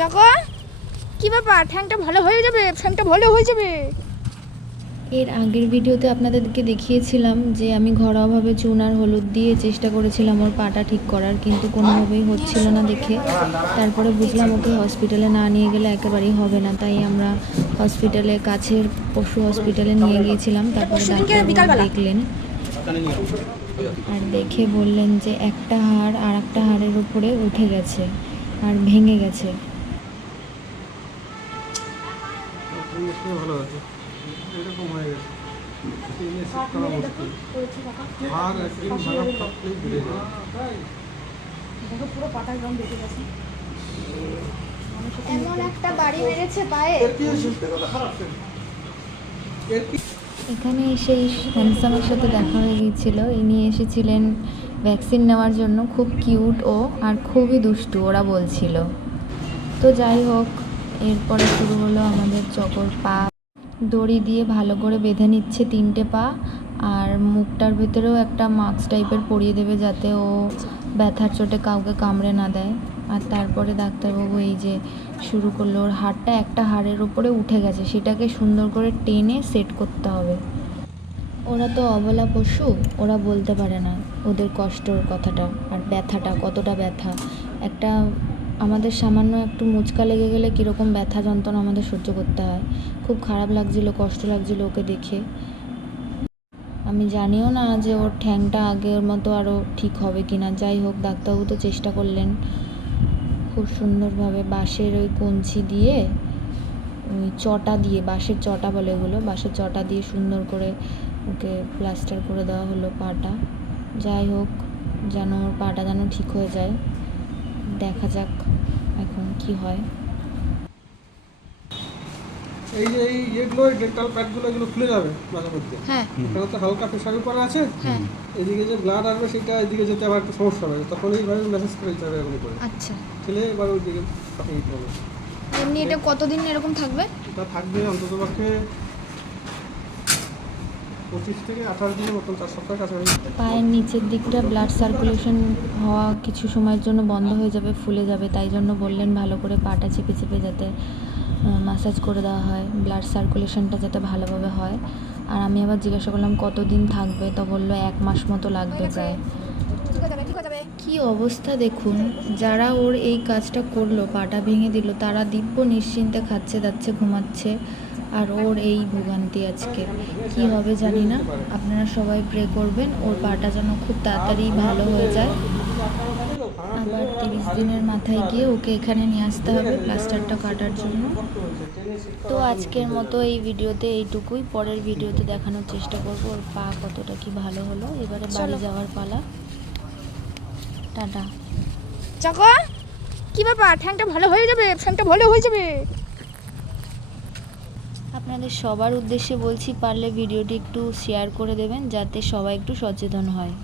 চাকা কি ব্যাপার? ঠ্যাংটা ভালো হয়ে যাবে? ঠ্যাংটা ভালো হয়ে যাবে? এর আগের ভিডিওতে আপনাদেরকে দেখিয়েছিলাম যে আমি ঘরোয়াভাবে চুন আর হলুদ দিয়ে চেষ্টা করেছিলাম ওর পাটা ঠিক করার কিন্তু কোনোভাবেই হচ্ছিল না দেখে। তারপরে বুঝলাম ওকে হসপিটালে না নিয়ে গেলে একেবারেই হবে না তাই আমরা হসপিটালে কাছের পশু হসপিটালে নিয়ে গিয়েছিলাম তারপরে বিকালবেলা। দেখলেন। আর দেখে বললেন যে একটা হাড় আর একটা হাড়ের উপরে উঠে গেছে আর ভেঙে গেছে। এমন একটা বাড়ি পায়ে এখানে সেই হ্যান্ডসামের সাথে দেখা হয়ে গিয়েছিল। ইনি এসেছিলেন ভ্যাকসিন নেওয়ার জন্য। খুব কিউট ও, আর খুবই দুষ্টু, ওরা বলছিল। তো যাই হোক এরপরে শুরু হলো আমাদের চকর পা। দড়ি দিয়ে ভালো করে বেঁধে নিচ্ছে তিনটে পা, আর মুখটার ভেতরেও একটা মাস্ক টাইপের পরিয়ে দেবে যাতে ও ব্যথার চোটে কাউকে কামড়ে না দেয়। আর তারপরে ডাক্তারবাবু এই যে শুরু করল, ওর হাড়টা একটা হাড়ের উপরে উঠে গেছে, সেটাকে সুন্দর করে টেনে সেট করতে হবে। ওরা তো অবলা পশু, ওরা বলতে পারে না ওদের কষ্টর কথাটা, আর ব্যথাটা কতটা ব্যথা। একটা আমাদের সামান্য একটু মুচকা লেগে গেলে কীরকম ব্যথা যন্ত্রণা আমাদের সহ্য করতে হয়। খুব খারাপ লাগছিল, কষ্ট লাগছিল ওকে দেখে। আমি জানিও না যে ওর ঠ্যাংটা আগের মতো আরও ঠিক হবে কি না যাই হোক, ডাক্তারবাবু তো চেষ্টা করলেন খুব সুন্দরভাবে বাঁশের ওই কঞ্চি দিয়ে, ওই চটা দিয়ে, বাঁশের চটা বলে ওগুলো, বাঁশের চটা দিয়ে সুন্দর করে ওকে প্লাস্টার করে দেওয়া হলো পাটা। যাই হোক, যেন ওর পাটা যেন ঠিক হয়ে যায়। দেখা যাক এখন কি হয়। এই যে এই ইয়েগুলো এই ডেন্টাল প্যাডগুলো এগুলো খুলে যাবে মাঝে মধ্যে। হ্যাঁ। এখানে তো হালকা প্রেশার উপরে আছে। হ্যাঁ। এদিকে যে ব্লাড আসবে সেটা এদিকে যেতে আবার একটু সমস্যা হবে। তখন এইভাবে মেসেজ করে দিতে হবে এরকম করে। আচ্ছা। ছেলে এবার ওই দিকে পাঠিয়ে দিতে হবে। এমনি এটা কতদিন এরকম থাকবে? এটা থাকবে অন্তত পক্ষে পায়ের নিচের দিকটা ব্লাড সার্কুলেশন হওয়া কিছু সময়ের জন্য বন্ধ হয়ে যাবে, ফুলে যাবে, তাই জন্য বললেন ভালো করে পাটা চেপে চেপে যাতে মাসাজ করে দেওয়া হয় ব্লাড সার্কুলেশনটা যাতে ভালোভাবে হয়। আর আমি আবার জিজ্ঞাসা করলাম, কতদিন থাকবে? তো বলল, এক মাস মতো লাগবে যাবে কি অবস্থা দেখুন, যারা ওর এই কাজটা করল, পাটা ভেঙে দিল, তারা দিব্য নিশ্চিন্তে খাচ্ছে, দাচ্ছে, ঘুমাচ্ছে। আর ওর এই ভোগান্তি আজকে। কি হবে জানি না। আপনারা সবাই প্রে করবেন। ওর পাটা যেন খুব তাড়াতাড়ি ভালো হয়ে যায়। আবার তিরিশ দিনের মাথায় গিয়ে ওকে এখানে নিয়ে আসতে হবে প্লাস্টারটা কাটার জন্য। তো আজকের মতো এই ভিডিওতে এইটুকুই। পরের ভিডিওতে দেখানোর চেষ্টা করব ওর পা কতটা কি ভালো হলো। এবারে বাড়ি যাওয়ার পালা। টাটা। চাকা কি ব্যাপার? ঠ্যাংটা ভালো হয়ে যাবে? ঠ্যাংটা ভালো হয়ে যাবে? আপনাদের সবার উদ্দেশ্যে বলছি, পারলে ভিডিওটি একটু শেয়ার করে দেবেন, যাতে সবাই একটু সচেতন হয়।